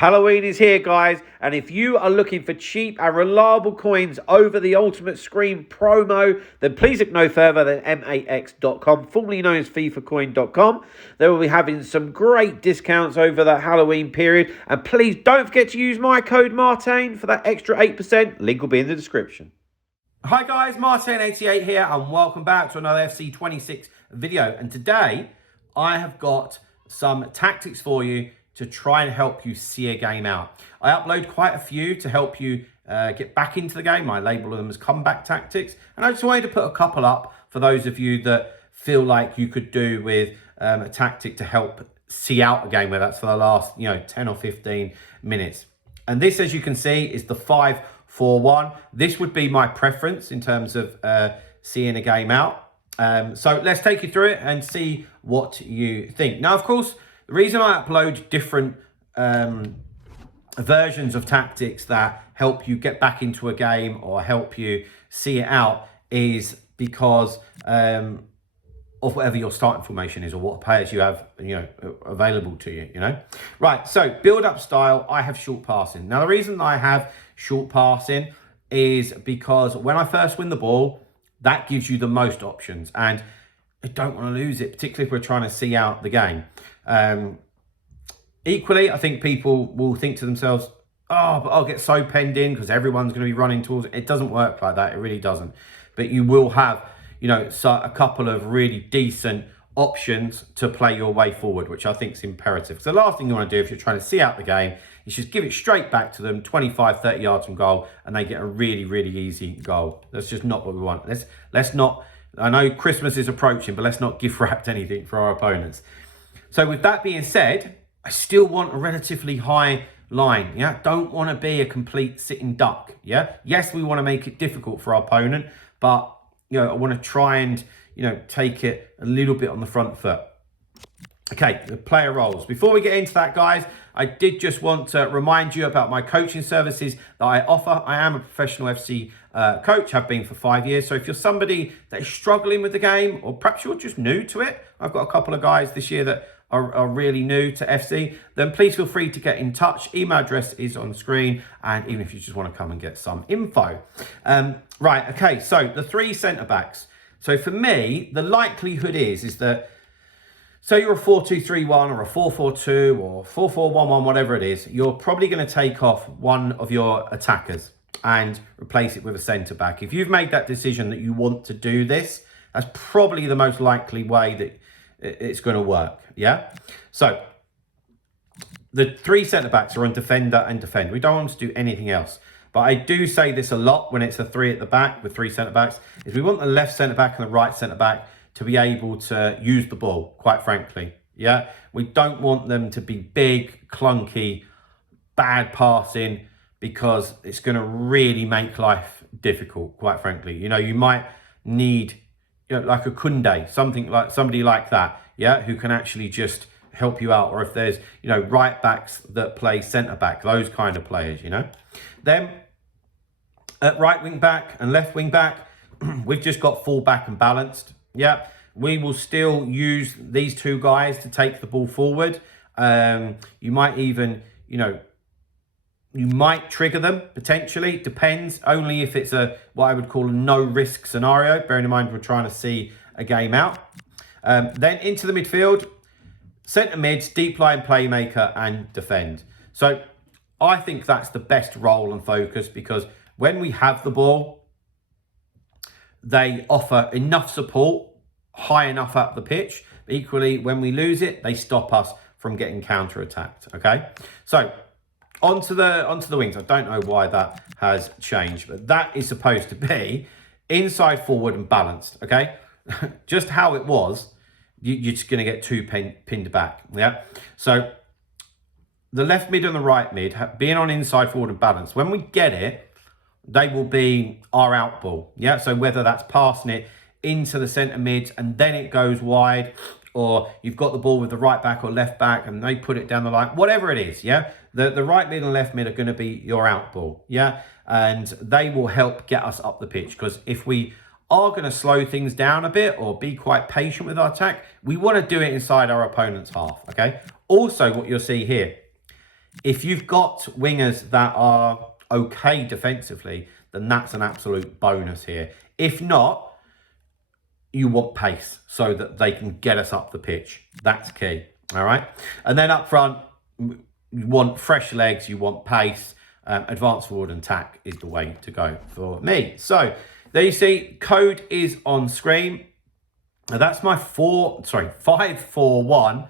Halloween is here, guys, and if you are looking for cheap and reliable coins over the Ultimate Screen promo, then please look no further than max.com, formerly known as fifacoin.com. They will be having some great discounts over the Halloween period, and please don't forget to use my code Martin for that extra 8%. Link will be in the description. Hi guys, Martin88 here, and welcome back to another FC26 video. And today I have got some tactics for you to try and help you see a game out. I upload quite a few to help you get back into the game. I label them as comeback tactics, and I just wanted to put a couple up for those of you that feel like you could do with a tactic to help see out a game, where that's for the last 10 or 15 minutes. And this, as you can see, is the 5-4-1. This would be my preference in terms of seeing a game out. So let's take you through it and see what you think. Now, of course, the reason I upload different versions of tactics that help you get back into a game or help you see it out is because of whatever your starting formation is or what players you have, available to you, Right, so build-up style, I have short passing. Now, the reason I have short passing is because when I first win the ball, that gives you the most options, and I don't want to lose it, particularly if we're trying to see out the game. Equally, I think people will think to themselves, oh, but I'll get so penned in because everyone's going to be running towards it. It doesn't work like that. It really doesn't. But you will have, a couple of really decent options to play your way forward, which I think is imperative. So the last thing you want to do if you're trying to see out the game is just give it straight back to them, 25, 30 yards from goal, and they get a really, really easy goal. That's just not what we want. Let's not, I know Christmas is approaching, but let's not gift wrap anything for our opponents. So with that being said, I still want a relatively high line, Don't want to be a complete sitting duck, Yes, we want to make it difficult for our opponent, but, I want to try and, take it a little bit on the front foot. Okay, the player roles. Before we get into that, guys, I did just want to remind you about my coaching services that I offer. I am a professional FC coach, have been for 5 years. So if you're somebody that is struggling with the game, or perhaps you're just new to it, I've got a couple of guys this year that are really new to FC, then please feel free to get in touch. Email address is on screen, and even if you just want to come and get some info. Right, okay, so the three centre-backs. So for me, the likelihood is that, so you're a 4-2-3-1 or a 4-4-2 or 4-4-1-1, whatever it is, you're probably going to take off one of your attackers and replace it with a centre-back. If you've made that decision that you want to do this, that's probably the most likely way that it's going to work, So the three centre-backs are on defender and defend. We don't want to do anything else. But I do say this a lot when it's a three at the back with three centre-backs, is we want the left centre-back and the right centre-back to be able to use the ball, quite frankly, We don't want them to be big, clunky, bad passing, because it's going to really make life difficult, quite frankly. You might need, like a Kunde, somebody like that, who can actually just help you out. Or if there's, right backs that play centre back, those kind of players, Then at right wing back and left wing back, we've just got full back and balanced. We will still use these two guys to take the ball forward. You might even, you might trigger them potentially, depends, only if it's what I would call a no risk scenario, bearing in mind we're trying to see a game out. Then into the midfield, centre mids, deep line playmaker and defend. So I think that's the best role and focus, because when we have the ball, they offer enough support high enough up the pitch. But equally, when we lose it, they stop us from getting counter-attacked, okay? So onto the wings. I don't know why that has changed, but that is supposed to be inside, forward and balanced, okay? Just how it was, you're just going to get two pinned back, So the left mid and the right mid, being on inside, forward and balanced, when we get it, they will be our out ball, So whether that's passing it into the centre mids and then it goes wide, or you've got the ball with the right back or left back and they put it down the line, whatever it is, the right mid and left mid are going to be your out ball, and they will help get us up the pitch. Because if we are going to slow things down a bit or be quite patient with our attack, we want to do it inside our opponent's half, okay? Also, what you'll see here, If you've got wingers that are okay defensively, then that's an absolute bonus here. If not, you want pace so that they can get us up the pitch. That's key. All right. And then up front, you want fresh legs, you want pace. Advanced forward and attack is the way to go for me. So there you see, code is on screen. Now that's my 5-4-1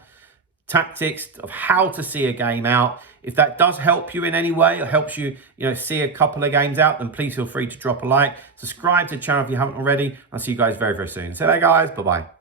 tactics of how to see a game out. If that does help you in any way or helps you, see a couple of games out, then please feel free to drop a like. Subscribe to the channel if you haven't already. I'll see you guys very, very soon. So there, guys. Bye-bye.